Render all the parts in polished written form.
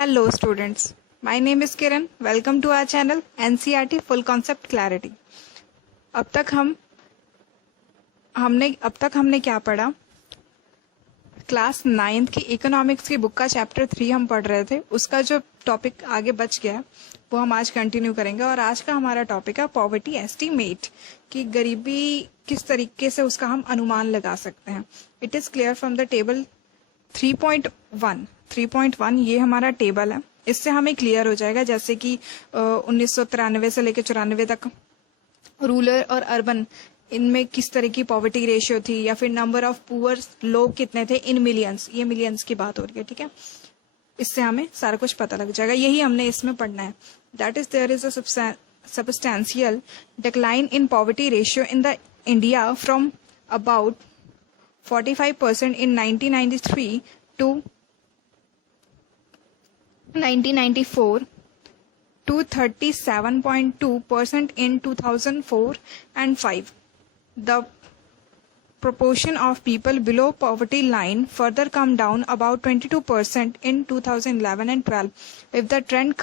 Hello students, my name is Kiran. Welcome to our channel NCERT Full Concept Clarity. अब तक हमने क्या पढ़ा? क्लास 9th की इकोनॉमिक्स की बुक का चैप्टर 3 हम पढ़ रहे थे. उसका जो टॉपिक आगे बच गया वो हम आज कंटिन्यू करेंगे और आज का हमारा टॉपिक है पॉवर्टी एस्टीमेट, कि गरीबी किस तरीके से उसका हम अनुमान लगा सकते हैं. It is clear from the table 3.1 ये हमारा टेबल है. इससे हमें क्लियर हो जाएगा जैसे कि 1993 से लेकर 94 तक रूरल और अर्बन इनमें किस तरह की पॉवर्टी रेशियो थी, या फिर नंबर ऑफ पुअर लोग कितने थे इन मिलियंस. ये मिलियंस की बात हो रही है, ठीक है. इससे हमें सारा कुछ पता लग जाएगा. यही हमने इसमें पढ़ना है. That is there is a substantial decline in poverty ratio in the India from about 45% in 1993 to 1994 to 37.2% in 2004 and 5. The proportion of people below poverty line further come down about 22% in 2011 and 12. If the trend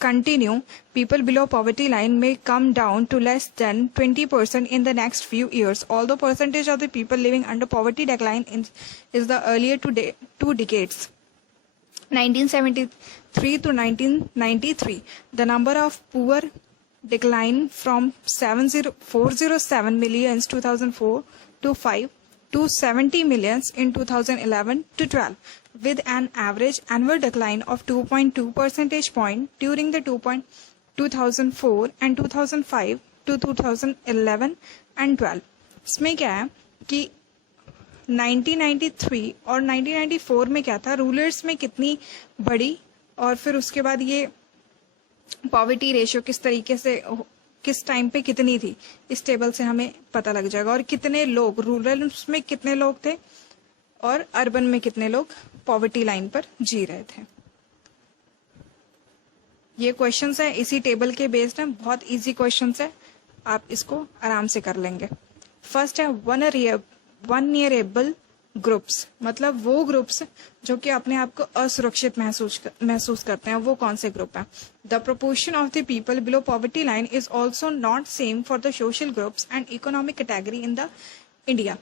continue, people below poverty line may come down to less than 20% in the next few years. Although percentage of the people living under poverty decline is the earlier two decades. 1973 to 1993, the number of poor declined from 407 millions 2004 to 5 to 70 millions in 2011 to 12, with an average annual decline of 2.2 percentage point during the 2004 and 2005 to 2011 and 12. इसमें क्या है कि 1993 और 1994 में क्या था, rulers में कितनी बड़ी, और फिर उसके बाद ये पॉवर्टी रेशियो किस तरीके से किस टाइम पे कितनी थी, इस टेबल से हमें पता लग जाएगा. और कितने लोग रूरल में कितने लोग थे और अर्बन में कितने लोग पॉवर्टी लाइन पर जी रहे थे. ये क्वेश्चंस है इसी टेबल के बेस्ड है. बहुत इजी क्वेश्चंस है, आप इसको आराम से कर लेंगे. फर्स्ट है वनरेबल ग्रुप्स, मतलब वो ग्रुप्स जो कि अपने आप को असुरक्षित महसूस करते हैं. वो कौन से ग्रुप हैं? The proportion of the people below poverty line is also not same for the social groups and economic category in the India.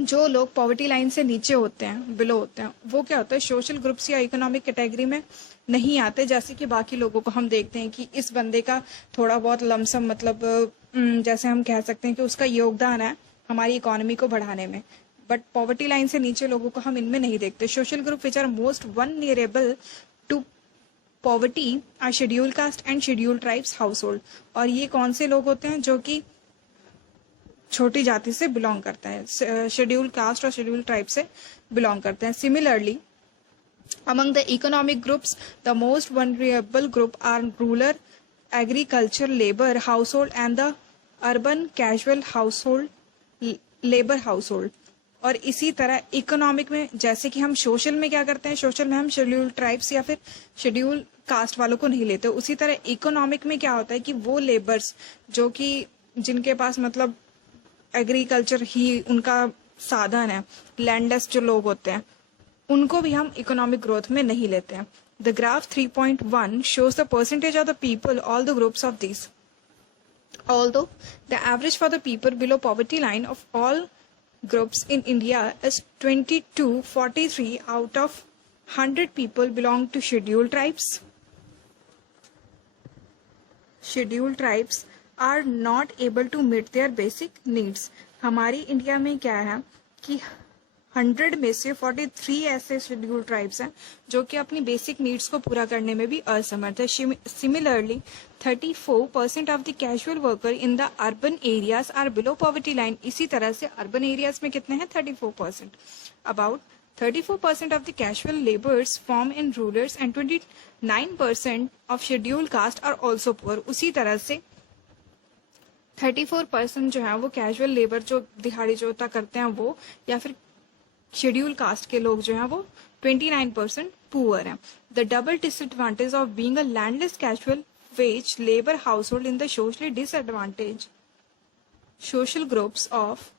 जो लोग पॉवर्टी लाइन से नीचे होते हैं, बिलो होते हैं, वो क्या होता है, सोशल ग्रुप्स या इकोनॉमिक कैटेगरी में नहीं आते. जैसे कि बाकी लोगों को हम देखते हैं कि इस बंदे का थोड़ा बहुत लमसम, मतलब जैसे हम कह सकते हैं कि उसका योगदान है हमारी इकोनॉमी को बढ़ाने में, बट पॉवर्टी लाइन से नीचे लोगों को हम इनमें नहीं देखते. Social group which are most vulnerable to poverty are schedule caste and schedule tribes household. और ये कौन से लोग होते हैं? जो कि छोटी जाति से बिलोंग करते हैं, शेड्यूल कास्ट और शेड्यूल ट्राइब से बिलोंग करते हैं. Similarly among the economic groups, the most vulnerable group are rural, agriculture, labor, household and the urban casual household, labour house hold. और इसी तरह इकोनॉमिक में, जैसे कि हम सोशल में क्या करते हैं, सोशल में हम शेड्यूल ट्राइब्स या फिर शेड्यूल कास्ट वालों को नहीं लेते. उसी तरह इकोनॉमिक में क्या होता है कि वो लेबर्स जो कि जिनके पास मतलब एग्रीकल्चर ही उनका साधन है, लैंडलेस जो लोग होते हैं, उनको भी हम इकोनॉमिक ग्रोथ में नहीं लेते हैं. The graph 3.1 shows the percentage of the people all the groups of these. Although the average for the people below poverty line of all groups in India is 22.43 out of 100 people belong to scheduled tribes. Scheduled tribes are not able to meet their basic needs. हमारी India में क्या है कि 100 में से 43 ऐसे schedule tribes हैं जो कि अपनी बेसिक नीड्स को पूरा करने में भी असमर्थ है. Similarly 34% of the casual worker in the urban areas are below poverty line. इसी तरह से अर्बन एरियाज में कितने हैं? 34%. About 34% of the casual labours form in rurals and 29% of schedule caste are also poor. उसी तरह से 34% जो है वो कैजुअल लेबर जो दिहाड़ी जोता करते हैं वो, या फिर शेड्यूल कास्ट के लोग जो हैं वो 29% पुअर हैं. The double disadvantage of being a landless casual veg labour house hold in the socially disadvantage social groups of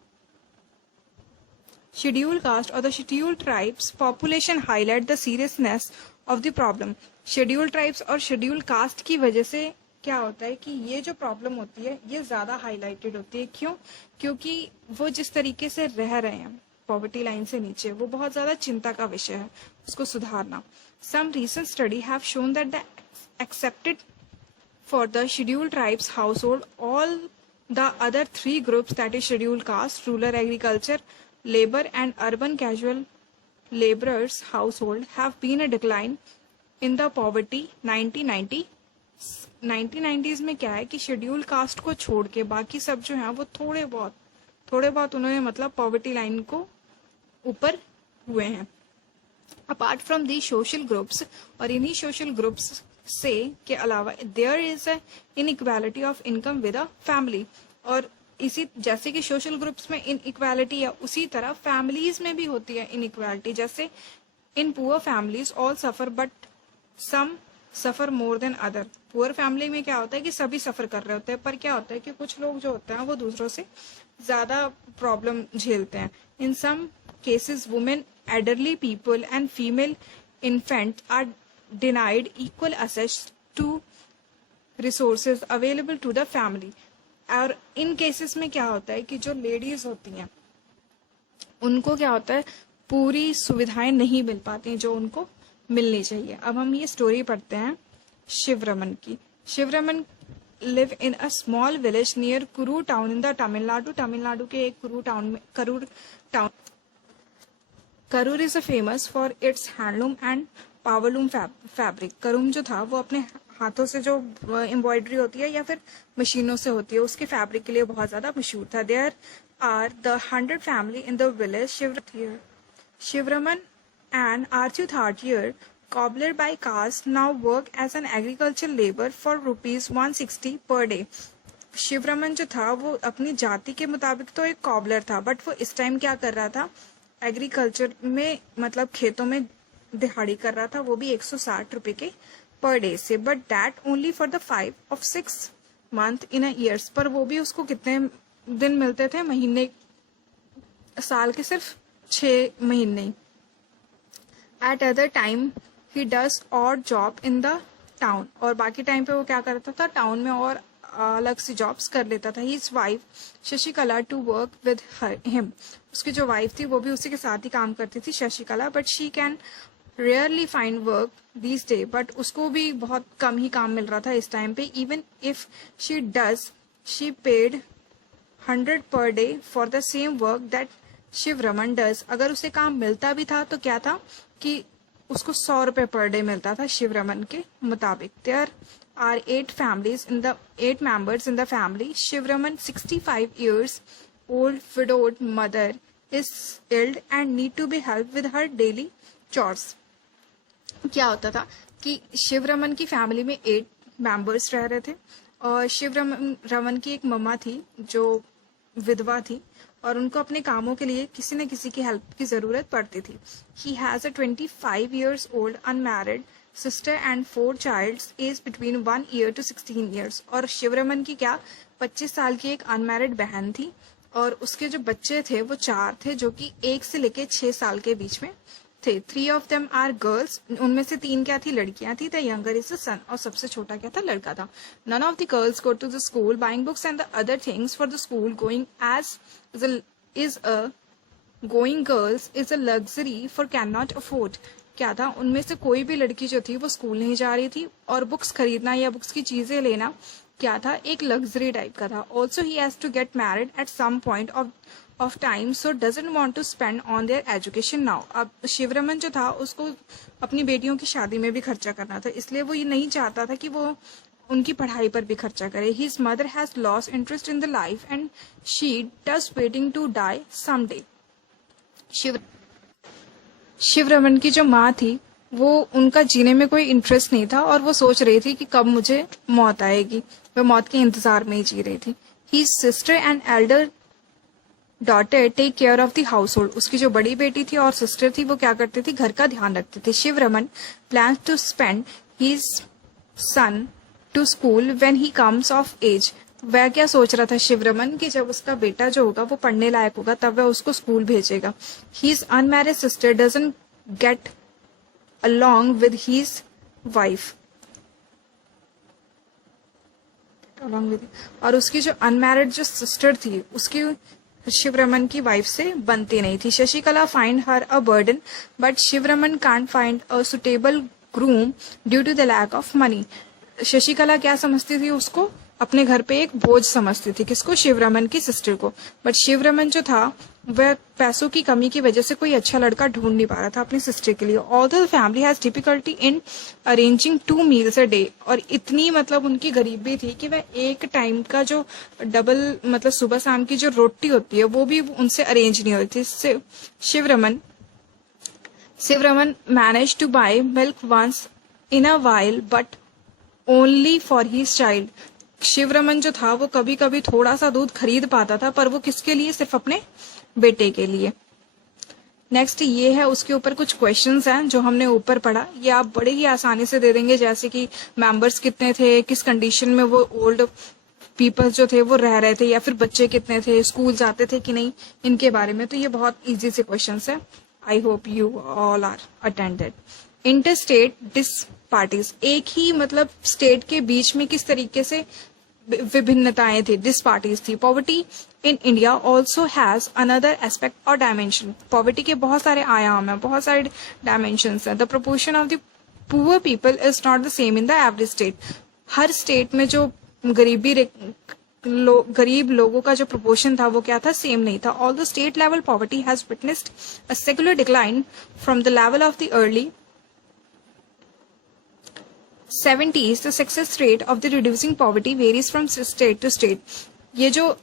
scheduled caste or the scheduled tribes population highlight the seriousness of the problem. scheduled tribes और scheduled caste की वजह से क्या होता है कि ये जो प्रॉब्लम होती है ये ज्यादा हाईलाइटेड होती है. क्यों? क्योंकि वो जिस तरीके से रह रहे हैं पॉवर्टी लाइन से नीचे, वो बहुत ज्यादा चिंता का विषय है, उसको सुधारना. Some recent study have shown that the accepted for the scheduled tribes household, all the other three groups, that is scheduled caste, rural agriculture, labor and urban casual laborers household, have been a decline in the poverty 1990s में क्या है कि scheduled caste को छोड़ के बाकी सब जो है वो थोड़े बहुत उन्होंने मतलब पॉवर्टी लाइन को ऊपर हुए हैं. Apart from the social groups, और इन्हीं सोशल ग्रुप्स से के अलावा there is a inequality of income with a family. और इसी जैसे कि सोशल ग्रुप्स में इनइक्वालिटी है, उसी तरह फैमिलीज में भी होती है इनइक्वालिटी. जैसे in poor families all suffer but some suffer more than other. Poor family में क्या होता है कि सभी सफर कर रहे होते हैं, पर क्या होता है कि कुछ लोग जो होते हैं वो दूसरों से ज्यादा प्रॉब्लम झेलते हैं. In some cases women, elderly people and female infant are denied equal access to resources available to the family. और इन केसेस में क्या होता है कि जो लेडीज होती हैं उनको क्या होता है पूरी सुविधाएं नहीं मिल पाती हैं जो उनको मिलनी चाहिए. अब हम ये स्टोरी पढ़ते हैं शिवरमन की. Sivaraman live in a small village near Kurur town in the Tamil Nadu के एक Karur town. Karur is famous for its handloom and powerloom fabric. Karur जो था वो अपने हाथों से जो एम्ब्रॉयडरी होती है या फिर मशीनों से होती है उसके फैब्रिक के लिए बहुत ज्यादा मशहूर था. There are the 100 family in the village. Sivaraman and आर्थ्यू थार्टियर cobbler by caste now work as an agricultural labor for ₹160 per day. Sivaraman जो था वो अपनी जाति के मुताबिक तो एक कॉबलर था, बट वो इस टाइम क्या कर रहा था एग्रीकल्चर में, मतलब खेतों में दिहाड़ी कर रहा था, वो भी 160 रुपए के पर डे से. But that only for the 5 of 6 month in a years. पर वो भी उसको कितने दिन मिलते थे? महीने, साल के सिर्फ 6 महीने. Eight other time he does odd job in the town. और बाकी टाइम पे वो क्या करता था टाउन में और अलग सी जॉब्स कर लेता था. His wife Shashikala to work with him. उसकी जो वाइफ थी वो भी उसी के साथ ही काम करती थी, Shashikala. But she can rarely find work this day. But उसको भी बहुत कम ही काम मिल रहा था इस टाइम पे. Even if she does, she paid 100 per day for the same work that Sivaraman does. अगर उसे काम मिलता भी था तो क्या था कि उसको 100 रुपए पर डे मिलता था शिवरमन के मुताबिक. There are 8 members in the family. Sivaraman 65 years old widowed mother is ill and need to be helped with her daily chores. क्या होता था कि शिवरमन की फैमिली में 8 मेंबर्स रह रहे थे और शिवरमन की एक मम्मा थी जो विधवा थी और उनको अपने कामों के लिए किसी न किसी की हेल्प की जरूरत पड़ती थी. He has a 25 years old unmarried sister and 4 childs aged between 1 year to 16 years. और शिवरमन की क्या 25 साल की एक अनमैरिड बहन थी और उसके जो बच्चे थे वो 4 थे जो कि 1 से लेके 6 साल के बीच में थे. 3 of them are girls. उनमें से 3 क्या थी? लड़कियां थी. The younger is the son. और सबसे छोटा क्या था? लड़का था. None of the girls go to the school buying books and the other things for the school going as going girls is a luxury for can not afford. क्या था? उनमें से कोई भी लड़की जो थी वो स्कूल नहीं जा रही थी और बुक्स खरीदना या बुक्स की चीजें लेना क्या था? एक लग्जरी टाइप का था. Also he has to get married at some point of time, so doesn't want to spend on their education now. अब शिवरमन जो था उसको अपनी बेटियों की शादी में भी खर्चा करना था, इसलिए वो ये नहीं चाहता था कि वो उनकी पढ़ाई पर भी खर्चा करे. His mother has lost interest in the life and she does waiting to die someday. Sivaraman की जो माँ थी वो उनका जीने में कोई इंटरेस्ट नहीं था और वो सोच रही थी कि कब मुझे मौत आएगी. वह मौत के इंतजार में ही जी रही थी. His sister and elder daughter take care of the household. उसकी जो बड़ी बेटी थी और सिस्टर थी वो क्या करती थी? घर का ध्यान रखते थे. Sivaraman plan to spend his son to school when he comes of age. वह क्या सोच रहा था शिवरमन कि जब उसका बेटा जो होगा वो पढ़ने लायक होगा तब वह उसको स्कूल भेजेगा. His unmarried sister doesn't get along with his wife. along with और उसकी जो अनमैरिड जो सिस्टर थी उसकी शिवरमन की वाइफ से बनती नहीं थी. Shashikala find her a burden but Sivaraman can't find a suitable groom due to the lack of money. Shashikala क्या समझती थी उसको? अपने घर पे एक बोझ समझती थी. किसको? शिवरमन की सिस्टर को. बट शिवरमन जो था वह पैसों की कमी की वजह से कोई अच्छा लड़का ढूंढ नहीं पा रहा था अपनी सिस्टर के लिए. Although the family has difficulty in arranging 2 meals a day. और इतनी मतलब उनकी गरीबी थी कि वह एक टाइम का जो डबल मतलब सुबह शाम की जो रोटी होती है वो भी उनसे अरेंज नहीं होती थी. Sivaraman manage to buy milk once in a while but only for his child. Sivaraman जो था वो कभी कभी थोड़ा सा दूध खरीद पाता था पर वो किसके लिए? सिर्फ अपने बेटे के लिए. नेक्स्ट ये है उसके ऊपर कुछ क्वेश्चंस हैं जो हमने ऊपर पढ़ा. ये आप बड़े ही आसानी से दे देंगे, जैसे कि मेंबर्स कितने थे, किस कंडीशन में वो ओल्ड पीपल जो थे वो रह रहे थे, या फिर बच्चे कितने थे, स्कूल जाते थे कि नहीं, इनके बारे में. तो ये बहुत इजी से क्वेश्चंस है. I hope you all are attended. Interstate disparities, एक ही मतलब स्टेट के बीच में किस तरीके से विभिन्नताएं थी, डिस पार्टीज थी. Poverty in India also has another aspect और डायमेंशन. पॉवर्टी के बहुत सारे आयाम हैं, बहुत सारे डायमेंशन हैं. The proportion of the poor people is not the same in the every state. Her state में जो गरीब लोगों का जो प्रोपोर्शन था वो क्या था? सेम नहीं था. All the state level poverty has witnessed a secular decline from the level of the early 70s. the success rate of the reducing poverty varies from state to state. ये जो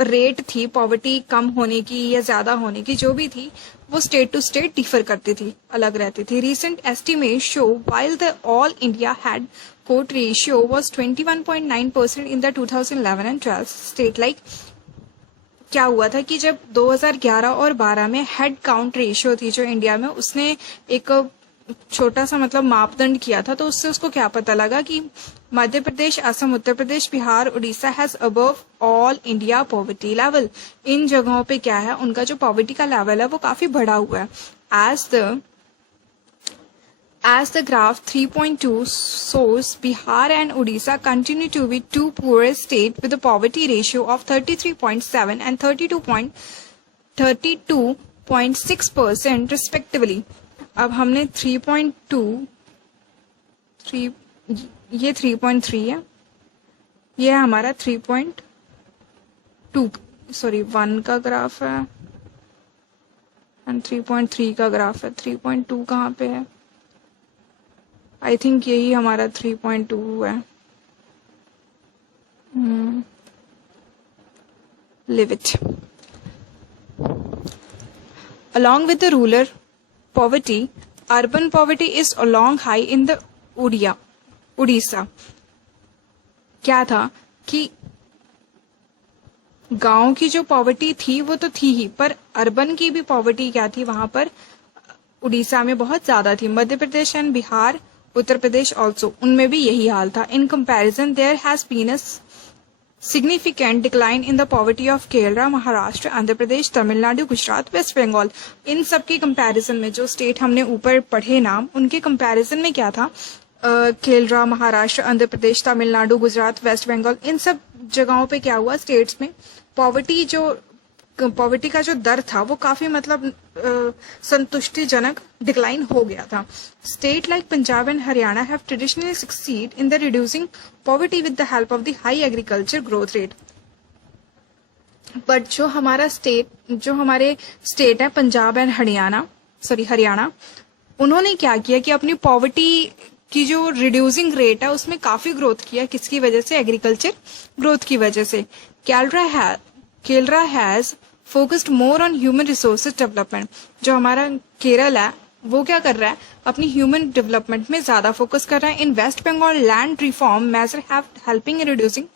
rate थी poverty कम होने की या ज्यादा होने की जो भी थी वो स्टेट टू स्टेट डिफर करती थी, अलग रहती थी. Recent estimate show while the all India had court ratio was 21.9% in the 2011 and 12 state like. क्या हुआ था कि जब 2011 और 12 में हेड काउंट रेशियो थी जो इंडिया में, उसने एक छोटा सा मतलब मापदंड किया था. तो उससे उसको क्या पता लगा कि Madhya Pradesh, Assam, Uttar Pradesh, Bihar, Orissa has above all India poverty level. इन जगहों पे क्या है, उनका जो पॉवर्टी का लेवल है वो काफी बढ़ा हुआ है. As the graph 3.2 shows, Bihar and Odisha continue to be two poorest states with a poverty ratio of 33.7 and 32.6% respectively. अब हमने 3.2 ये 3.3 है, ये हमारा 3.2 सॉरी 1 का ग्राफ है एंड 3.3 का ग्राफ है. 3.2 कहाँ पे है? आई थिंक यही हमारा 3.2 है. Live it. Along with the rural poverty, urban poverty is along high in the Orissa. क्या था कि गांव की जो पॉवर्टी थी वो तो थी ही, पर अर्बन की भी पॉवर्टी क्या थी वहां पर उड़ीसा में बहुत ज्यादा थी. मध्य प्रदेश एंड बिहार, उत्तर प्रदेश ऑल्सो, उनमें भी यही हाल था. In comparison there has been a significant decline in the poverty of Kerala, Maharashtra, Andhra Pradesh, Tamil Nadu, Gujarat, West Bengal. इन सब के कंपैरिजन में जो स्टेट हमने ऊपर पढ़े नाम, उनके कंपैरिजन में क्या था? केरला, महाराष्ट्र, आंध्र प्रदेश, तमिलनाडु, गुजरात, वेस्ट बंगाल, इन सब जगहों पे क्या हुआ? स्टेट्स में पॉवर्टी का जो दर था वो काफी मतलब संतुष्टिजनक डिक्लाइन हो गया था. State like Punjab and Haryana have traditionally succeed in the reducing poverty with the help of the high agriculture growth rate. But जो हमारे स्टेट है पंजाब एंड हरियाणा, उन्होंने क्या किया कि अपनी पॉवर्टी की जो रिड्यूसिंग रेट है उसमें काफी ग्रोथ किया. किसकी वजह से? एग्रीकल्चर ग्रोथ की वजह से. Kerala has focused more on human resources development. जो हमारा केरल है वो क्या कर रहा है? अपनी ह्यूमन डेवलपमेंट में ज्यादा फोकस कर रहा है. In West Bengal land reform measure have helping in reducing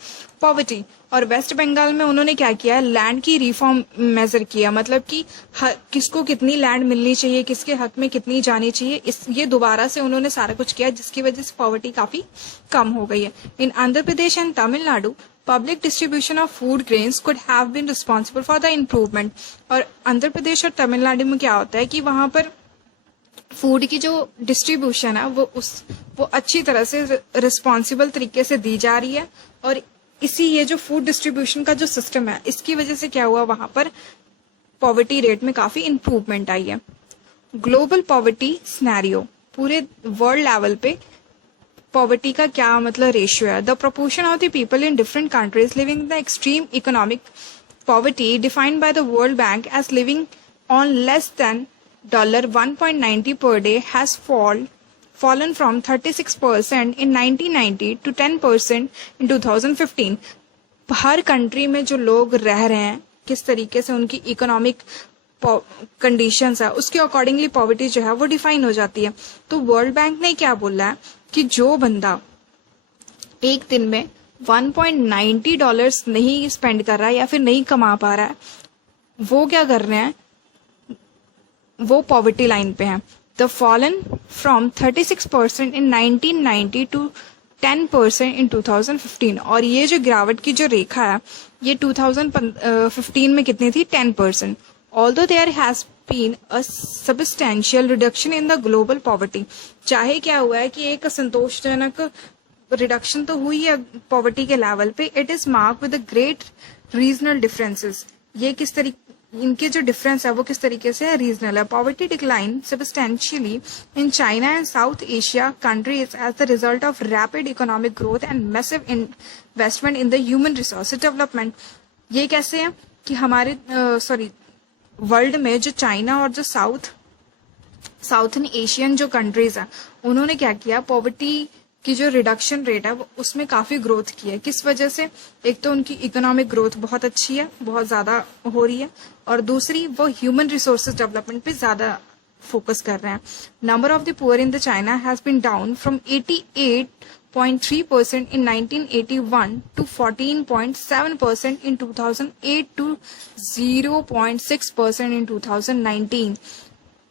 poverty. और वेस्ट बंगाल में उन्होंने क्या किया? लैंड की रिफॉर्म मेजर किया, मतलब कि किसको कितनी लैंड मिलनी चाहिए, किसके हक में कितनी जानी चाहिए, ये दोबारा से उन्होंने सारा कुछ किया, जिसकी वजह से पॉवर्टी काफी कम हो गई है. In Andhra Pradesh and Tamil Nadu Public distribution of food grains could have been responsible for the improvement. और आंध्र प्रदेश और तमिलनाडु में क्या होता है कि वहां पर फूड की जो डिस्ट्रीब्यूशन है वो अच्छी तरह से रिस्पॉन्सिबल तरीके से दी जा रही है, और इसी ये जो फूड डिस्ट्रीब्यूशन का जो सिस्टम है इसकी वजह से क्या हुआ, वहां पर पॉवर्टी रेट में काफी इंप्रूवमेंट आई है. ग्लोबल पॉवर्टी सिनेरियो, पूरे वर्ल्ड लेवल पे पॉवर्टी का क्या मतलब रेशियो है. The proportion of the people in different countries living in the extreme economic poverty defined by the world bank as living on less than $1.90 per day has fallen from 36% in 1990 to 10% in 2015. Her country में जो लोग रह रहे हैं किस तरीके से उनकी इकोनॉमिक कंडीशंस है उसके अकॉर्डिंगली पॉवर्टी जो है वो डिफाइन हो जाती है. तो वर्ल्ड बैंक ने क्या बोला है कि जो बंदा एक दिन में $1.90 नहीं स्पेंड कर रहा है या फिर नहीं कमा पा रहा है, वो क्या कर रहे हैं, वो पॉवर्टी लाइन पे हैं. The fallen from 36% in 1990 to 10% in 2015. और ये जो गिरावट की जो रेखा है ये 2015 में कितनी थी, 10%. Although there has been a substantial reduction in the global poverty. चाहे क्या हुआ है कि एक संतोषजनक रिडक्शन तो हुई है पॉवर्टी के लेवल पे, it is mark with great regional differences. ये किस तरीके, इनके जो डिफरेंस है वो किस तरीके से रीजनल है. Poverty decline substantially in China and South Asia countries as the result of rapid economic growth and massive investment in the human resource development. ये कैसे है कि हमारे वर्ल्ड में जो चाइना और जो साउथर्न एशियन जो कंट्रीज है उन्होंने क्या किया, पॉवर्टी की जो रिडक्शन रेट है वो उसमें काफी ग्रोथ की है. किस वजह से, एक तो उनकी इकोनॉमिक ग्रोथ बहुत अच्छी है, बहुत ज्यादा हो रही है, और दूसरी वो ह्यूमन रिसोर्सेज डेवलपमेंट पे ज्यादा फोकस कर रहे हैं. Number of the poor in the China has been down from 88.3% in 1981 to 14.7% in 2008 to 0.6% in 2019.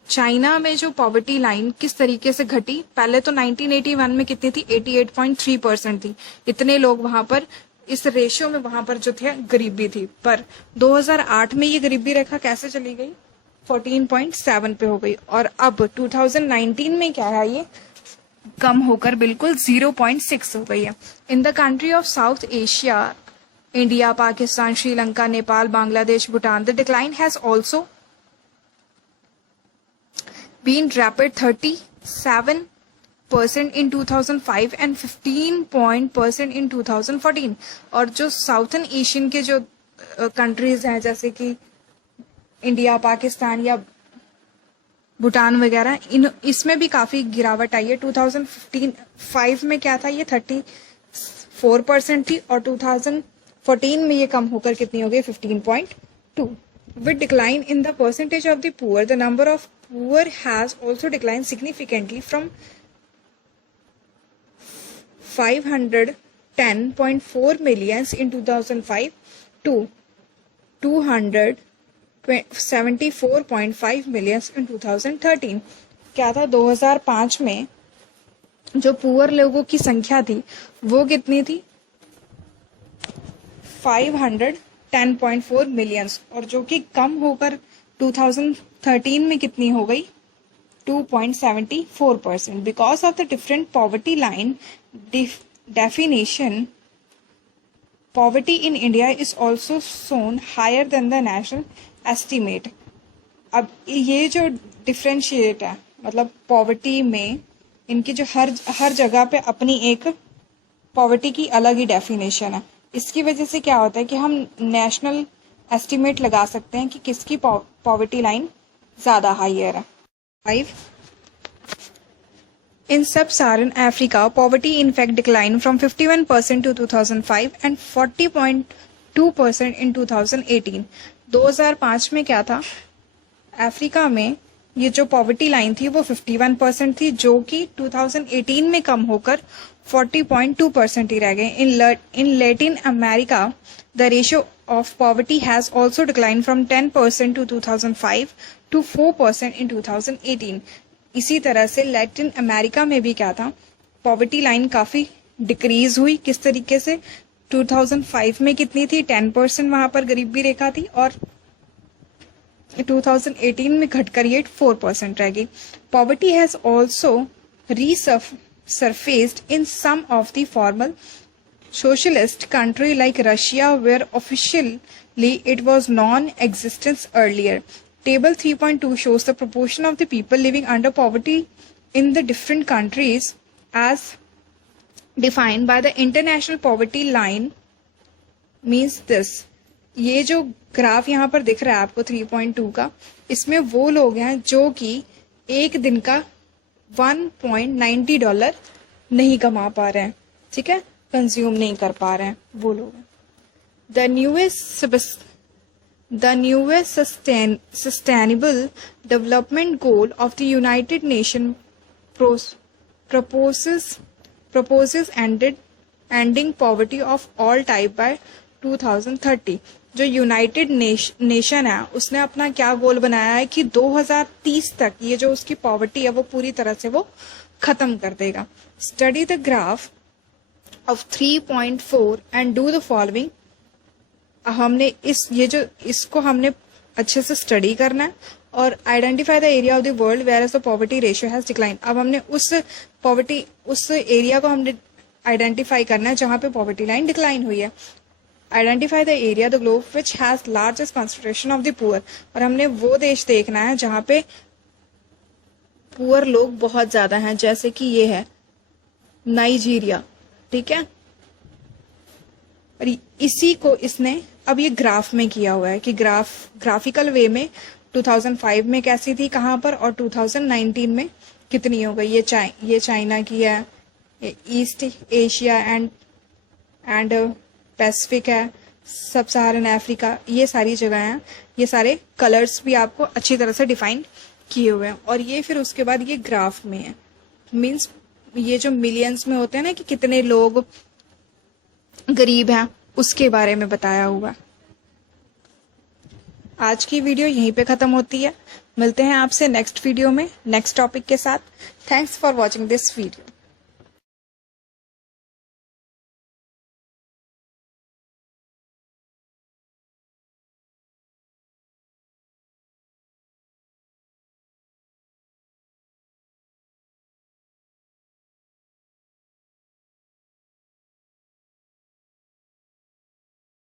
China में जो पॉवर्टी लाइन किस तरीके से घटी, पहले तो 1981 में कितनी थी, 88.3% थी. इतने लोग वहां पर इस रेशियो में वहां पर जो थे गरीबी थी, पर 2008 में ये गरीबी रेखा कैसे चली गई, 14.7 पे हो गई, और अब 2019 में क्या है, ये कम होकर बिल्कुल 0.6 हो गई है. In the country of south Asia, India, Pakistan, Sri Lanka, Nepal, Bangladesh, Bhutan, the decline has also been rapid, 37% in 2005 and 15% in 2014. और जो साउथर्न एशियन के जो कंट्रीज हैं जैसे कि इंडिया, पाकिस्तान या भूटान वगैरह, इसमें भी काफी गिरावट आई है. 2015 में क्या था, ये 34% थी, और 2014 में ये कम होकर कितनी हो गई, 15.2. With decline in the percentage of the poor, the number of poor has also declined significantly from 510.4 millions in 2005 to 274.5 millions in 2013. क्या था, 2005 में जो पुअर लोगों की संख्या थी वो कितनी थी, 510.4 मिलियंस, और जो कि कम होकर 2013 में कितनी हो गई, 2.74%. Because of the different poverty line definition, poverty in India is also shown higher than the national estimate. अब ये जो डिफ्रेंशिएट है, मतलब पॉवर्टी में इनकी जो हर जगह पे अपनी एक पॉवर्टी की अलग ही डेफिनेशन है. इसकी वजह से क्या होता है कि हम नेशनल एस्टिमेट लगा सकते हैं कि किसकी पॉवर्टी लाइन ज्यादा हाईयर है. 5. In sub-Saharan Africa, poverty in fact declined from 51% to 2005 and 40.2% in 2018. 2005 में क्या था, अफ्रीका में ये जो पॉवर्टी लाइन थी वो 51% थी, जो कि 2018 में कम होकर 40.2% ही रह गए. In Latin America, the ratio of poverty has also declined from 10% to 2005 to 4% in 2018. इसी तरह से लैटिन अमेरिका में भी क्या था, पॉवर्टी लाइन काफी डिक्रीज हुई. किस तरीके से, 2005 में कितनी थी, 10% वहां पर गरीबी रेखा थी, और 2018 में घटकर ये 4% रह गई। Poverty has also resurfaced in some of the formal socialist country like Russia, where officially it was non-existent earlier. Table 3.2 shows the proportion of the people living under poverty in the different countries as defined by the International Poverty Line. Means this, ये जो graph यहाँ पर दिख रहा है आपको 3.2 का, इसमें वो लोग हैं जो कि एक दिन का $1.90 नहीं कमा पा रहे हैं, ठीक है, कंज्यूम नहीं कर पा रहे हैं, वो लोग हैं। The newest sustainable development goal of the United Nations proposes ending poverty of all type by 2030। जो यूनाइटेड नेशन है उसने अपना क्या गोल बनाया है कि 2030 तक ये जो उसकी पॉवर्टी है वो पूरी तरह से वो खत्म कर देगा। Study the graph of 3.4 and do the following. हमने इसको हमने अच्छे से स्टडी करना है और identify the area of the world where as the poverty ratio has decline. अब हमने उस एरिया को हमने आइडेंटिफाई करना है जहां पे पॉवर्टी लाइन डिक्लाइन हुई है। Identify the area the globe which has largest concentration of the poor. और हमने वो देश देखना है जहां पे पुअर लोग बहुत ज्यादा हैं, जैसे कि ये है नाइजीरिया, ठीक है। और इसी को इसने अब ये ग्राफ में किया हुआ है कि ग्राफिकल वे में 2005 में कैसी थी कहां पर और 2019 में कितनी हो गई। ये चाइना की है, ईस्ट एशिया एंड पैसिफिक है, सब सहारन अफ्रीका, ये सारी जगह हैं। ये सारे कलर्स भी आपको अच्छी तरह से डिफाइन किए हुए हैं और ये फिर उसके बाद ये ग्राफ में है। मींस ये जो मिलियंस में होते हैं ना कि कितने लोग गरीब हैं, उसके बारे में बताया हुआ है। आज की वीडियो यहीं पे खत्म होती है। मिलते हैं आपसे नेक्स्ट वीडियो में नेक्स्ट टॉपिक के साथ। Thanks for watching this video.